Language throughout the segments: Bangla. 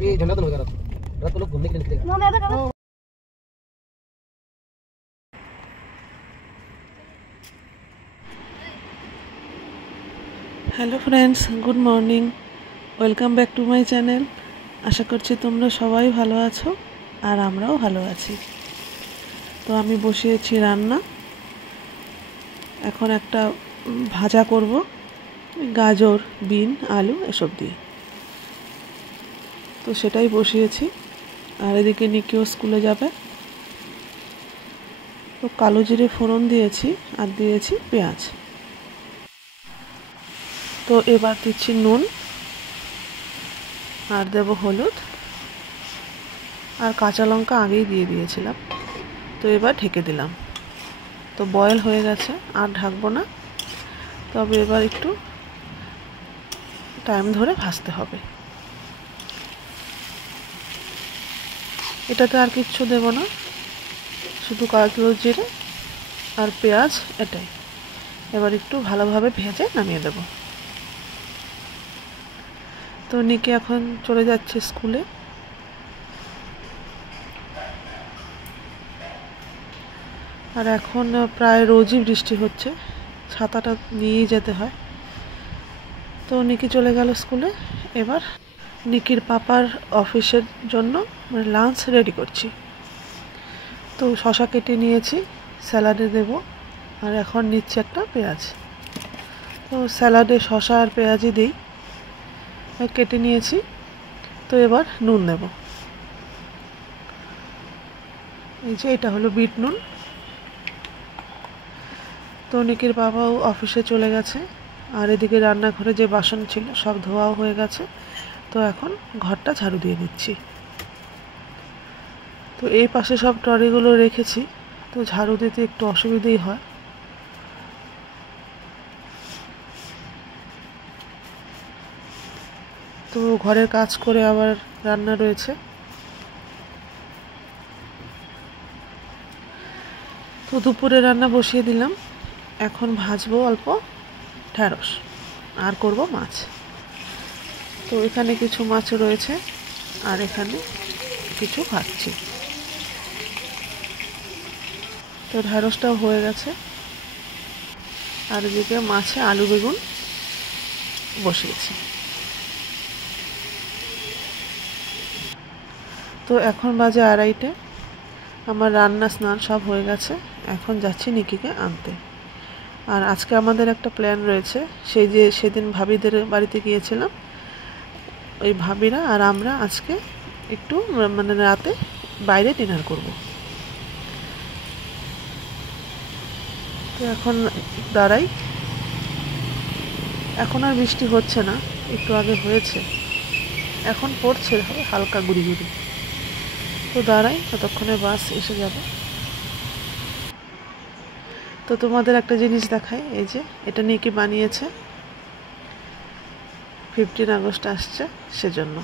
अभी झंडा तो होगा रात को लोग घूमने के लिए निकलेगा। Hello friends, good morning, welcome back to my channel. आशा करছি তোমরা সবাই ভালো আছো আর আমরাও ভালো আছি। তো আমি বসিয়েছি রান্না, এখন একটা ভাজা করব গাজর, বিন, আলু এসব দিয়ে। তো সেটাই বসিয়েছি। আর এদিকে নিকিও স্কুলে যাবে। তো কালো জিরে ফোড়ন দিয়েছি আর দিয়েছি পেঁয়াজ। তো এবার দিচ্ছি নুন আর দেব হলুদ আর কাঁচা লঙ্কা আগেই দিয়ে দিয়েছিলাম। তো এবার ঢেকে দিলাম। তো বয়েল হয়ে গেছে, আর ঢাকবো না। তবে এবার একটু টাইম ধরে ভাজতে হবে। এটাতে আর কিচ্ছু দেব না, শুধু কালো জিরে আর পেঁয়াজ, এটাই। এবার একটু ভালোভাবে ভেজে নামিয়ে দেব। তো নিকি এখন চলে যাচ্ছে স্কুলে। আর এখন প্রায় রোজই বৃষ্টি হচ্ছে, ছাতাটা নিয়েই যেতে হয়। তো নিকি চলে গেল স্কুলে। এবার নিকির পাপার অফিসের জন্য লাঞ্চ রেডি করছি। তো শসা কেটে নিয়েছি, স্যালাডে দেব। আর এখন নিচ্ছি একটা পেঁয়াজ। তো স্যালাডে শসা আর পেঁয়াজই দিই, কেটে নিয়েছি। তো এবার নুন দেব। এই যে এটা হলো বিট নুন। তো নিকির বাবাও অফিসে চলে গেছে। আর এদিকে রান্নাঘরে যে বাসন ছিল সব ধোয়াও হয়ে গেছে। তো এখন ঘরটা ঝাড়ু দিয়ে দিচ্ছি। তো এই পাশে সব ট্রলিগুলো রেখেছি, তো ঝাড়ু দিতে একটু অসুবিধেই হয়। তো ঘরের কাজ করে আবার রান্না রয়েছে। তো দুপুরে রান্না বসিয়ে দিলাম। এখন ভাজবো অল্প ঢ্যাঁড়স আর করব মাছ। তো এখানে কিছু মাছ রয়েছে আর এখানে কিছু ভাজছি। তো ঢ্যাঁড়সটাও হয়ে গেছে। আর এদিকে মাছে আলু বেগুন বসিয়েছি। তো এখন বাজে 2:30। আমার রান্না স্নান সব হয়ে গেছে। এখন যাচ্ছি নিকিকে আনতে। আর আজকে আমাদের একটা প্ল্যান রয়েছে। সেই যে সেদিন ভাবিদের বাড়িতে গিয়েছিলাম, ওই ভাবিরা আর আমরা আজকে একটু রাতে বাইরে ডিনার করব। তো এখন দাঁড়াই। এখন আর বৃষ্টি হচ্ছে না, একটু আগে হয়েছে, এখন পড়ছে হালকা গুড়ি গুড়ি। তো দাঁড়াই, ততক্ষণে বাস এসে যাবে। তো তোমাদের একটা জিনিস দেখাই, এই যে এটা নিয়ে কি বানিয়েছে, 15 আগস্ট আসছে সেজন্য।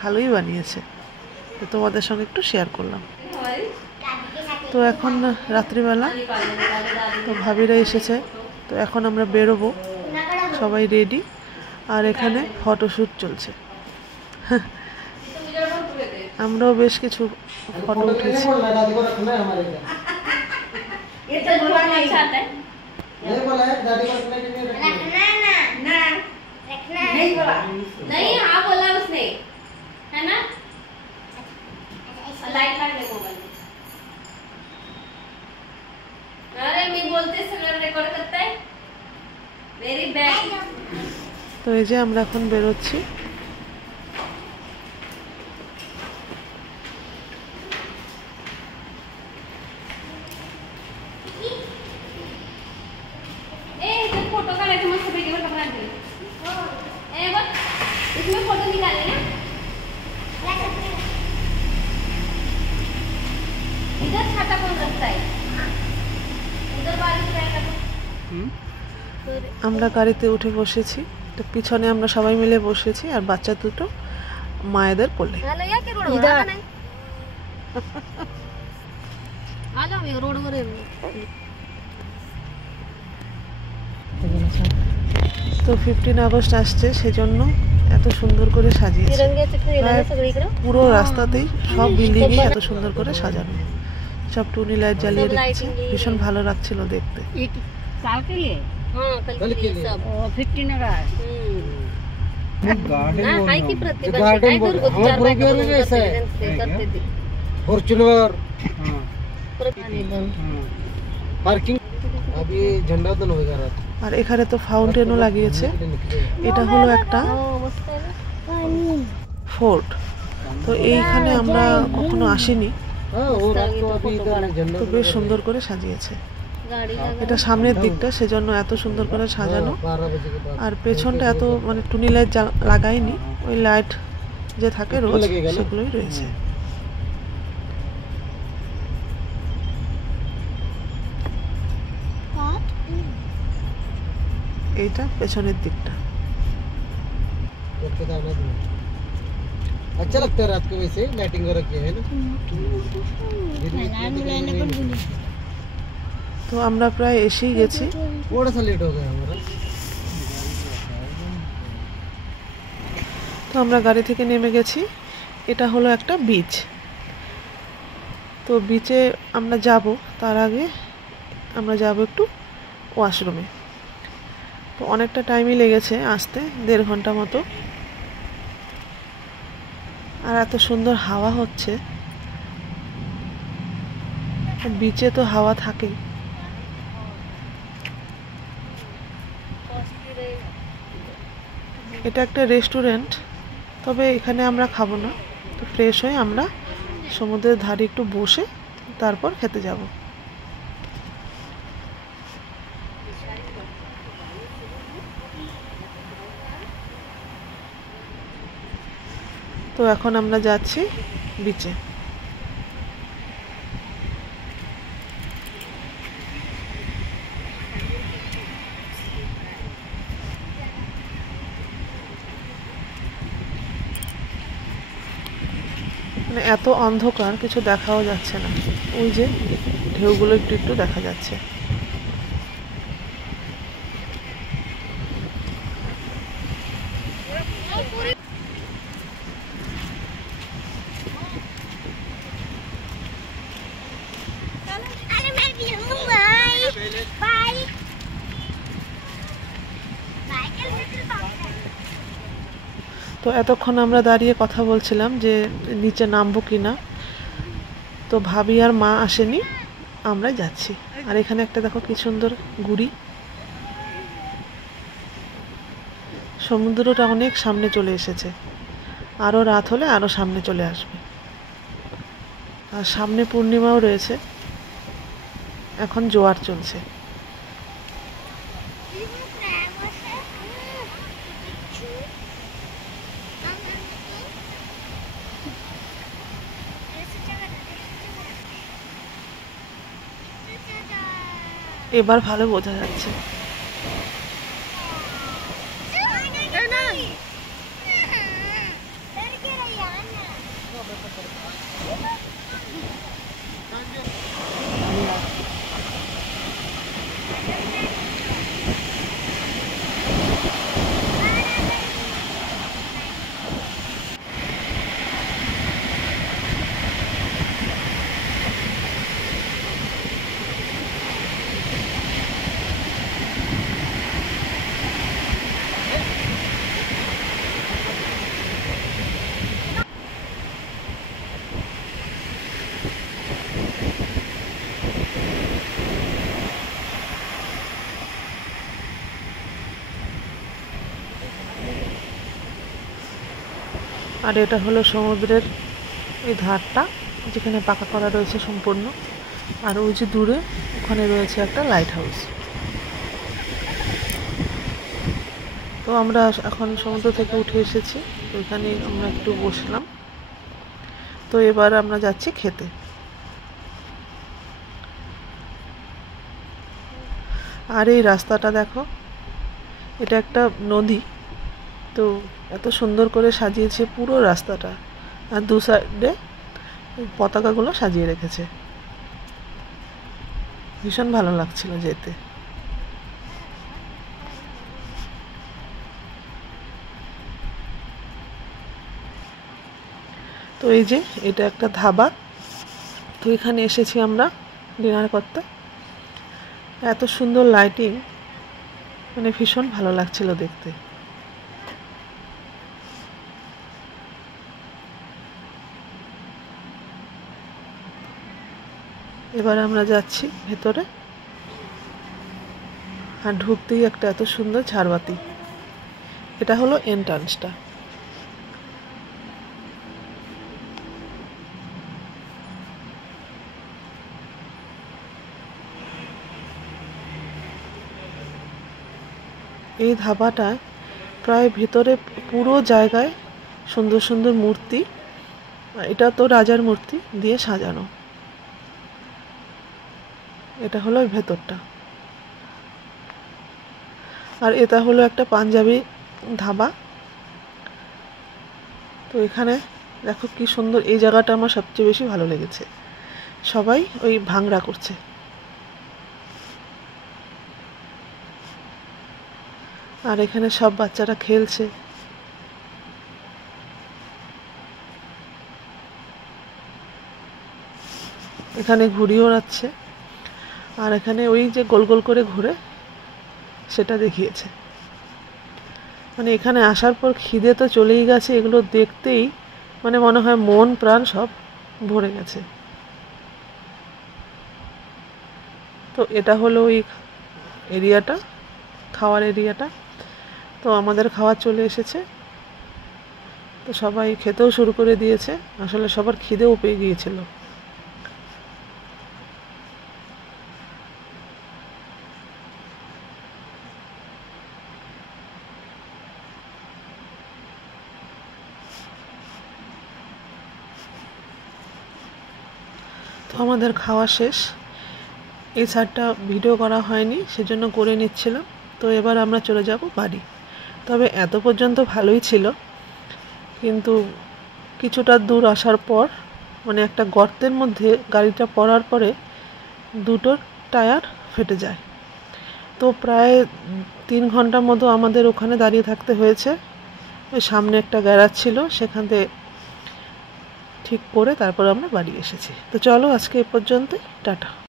ভালোই বানিয়েছে, তো তোমাদের সঙ্গে একটু শেয়ার করলাম। তো এখন রাত্রিবেলা, তো ভাবিরা এসেছে। তো এখন আমরা বেরোবো, সবাই রেডি। আর এখানে ফটোশ্যুট চলছে। আমরাও বেশ কিছু ফটো উঠেছি। তো এই যে আমরা এখন বেরোচ্ছি। আমরা গাড়িতে উঠে বসেছি। তো পিছনে আমরা সবাই মিলে বসেছি, আর বাচ্চা দুটো মায়েদের কোলে। তো 15 আগস্ট আসছে, সেজন্য এত সুন্দর করে সাজিয়েছে। পুরো রাস্তাতেই সব বিল্ডিংই এত সুন্দর করে সাজানো, সব টুনি লাইট জ্বালিয়ে রেখেছে, ভীষণ ভালো লাগছিল দেখতে। फॉर्च्यूनर पार्किंग अभी झंडा तो होएगा रात। আর এখানে তো ফাউন্টেনও লাগিয়েছে। এটা হলো একটা ফোর্ট, তো এইখানে আমরা কখনো আসিনি, তো বেশ সুন্দর করে সাজিয়েছে। এটা সামনের দিকটা, সেজন্য এত সুন্দর করে সাজানো। আর পেছনটা এত মানে টুনি লাইট লাগায়নি, ওই লাইট যে থাকে রোজ সেগুলোই রয়েছে। এইটা পেছনের দিকটা। अच्छा लगता है रात को वैसे लाइटिंग कर रखी है ना। তো আমরা প্রায় এসেই গেছি। थोड़ा सा लेट हो गया हमारा। তো আমরা গাড়ি থেকে নেমে গেছি। এটা হলো একটা বিচ। তো বিচে আমরা যাব, তার আগে আমরা যাব একটু ওয়াশরুমে। তো অনেকটা টাইমই লেগেছে আসতে, 1.5 ঘন্টা মতো। আর এত সুন্দর হাওয়া হচ্ছে, বিচে তো হাওয়া থাকেই। এটা একটা রেস্টুরেন্ট, তবে এখানে আমরা খাবো না। তো ফ্রেশ হয়ে আমরা সমুদ্রের ধারে একটু বসে তারপর খেতে যাব। তো এখন আমরা যাচ্ছি বিচে। মানে এত অন্ধকার, কিছু দেখাও যাচ্ছে না। ওই যে ঢেউগুলো একটু একটু দেখা যাচ্ছে। তো এতক্ষণ আমরা দাঁড়িয়ে কথা বলছিলাম যে নিচে নামবো কিনা। তো ভাবি আর মা আসেনি, আমরা যাচ্ছি। আর এখানে একটা দেখো কি সুন্দর গুড়ি। সমুদ্রটা অনেক সামনে চলে এসেছে, আরও রাত হলে আরও সামনে চলে আসবে। আর সামনে পূর্ণিমাও রয়েছে, এখন জোয়ার চলছে। এবার ভালো বোঝা যাচ্ছে। আর এটা হলো সমুদ্রের এই ধারটা, যেখানে পাকা করা রয়েছে সম্পূর্ণ। আর ওই যে দূরে ওখানে রয়েছে একটা লাইট হাউস। তো আমরা এখন সমুদ্র থেকে উঠে এসেছি, তো এখানে আমরা একটু বসলাম। তো এবার আমরা যাচ্ছি খেতে। আর এই রাস্তাটা দেখো, এটা একটা নদী। তো এত সুন্দর করে সাজিয়েছে পুরো রাস্তাটা, আর দু সাইডে পতাকাগুলো সাজিয়ে রেখেছে। ভীষণ ভালো লাগছিল যেতে। তো এই যে এটা একটা ধাবা, তো এখানে এসেছি আমরা ডিনার করতে। এত সুন্দর লাইটিং, মানে ভীষণ ভালো লাগছিল দেখতে। এবার আমরা যাচ্ছি ভেতরে, আর ঢুকতেই একটা এত সুন্দর ঝাড়বাতি। এটা হলো এন্ট্রান্সটা। এই ধাবাটা প্রায় ভেতরে পুরো জায়গায় সুন্দর সুন্দর মূর্তি, এটা তো রাজার মূর্তি দিয়ে সাজানো। এটা হলো ভেতরটা। আর এটা হলো একটা পাঞ্জাবি ধাবা। তো এখানে দেখো কি সুন্দর, এই জায়গাটা আমার সবচেয়ে বেশি ভালো লেগেছে। সবাই ওই ভাংড়া করছে। আর এখানে সব বাচ্চারা খেলছে। এখানে ঘুড়িও ওড়াচ্ছে, আর এখানে ওই যে গোল গোল করে ঘুরে সেটা দেখিয়েছে। মানে এখানে আসার পর খিদে তো চলেই গেছে, এগুলো দেখতেই মানে মনে হয় মন প্রাণ সব ভরে গেছে। তো এটা হলো ওই এরিয়াটা, খাওয়ার এরিয়াটা। তো আমাদের খাওয়া চলে এসেছে, তো সবাই খেতেও শুরু করে দিয়েছে। আসলে সবার খিদেও পেয়ে গিয়েছিল। তো আমাদের খাওয়া শেষ। এই সাইডটা ভিডিও করা হয়নি, সেজন্য করে নিচ্ছিলাম। তো এবার আমরা চলে যাব বাড়ি। তবে এত পর্যন্ত ভালোই ছিল, কিন্তু কিছুটা দূর আসার পর মানে একটা গর্তের মধ্যে গাড়িটা পড়ার পরে দুটোর টায়ার ফেটে যায়। তো প্রায় 3 ঘন্টার মতো আমাদের ওখানে দাঁড়িয়ে থাকতে হয়েছে। ওই সামনে একটা গ্যারাজ ছিল, সেখান থেকে ঠিক করে তারপর আমরা বাড়ি এসেছি। তো চলো আজকে এ পর্যন্তই, টাটা।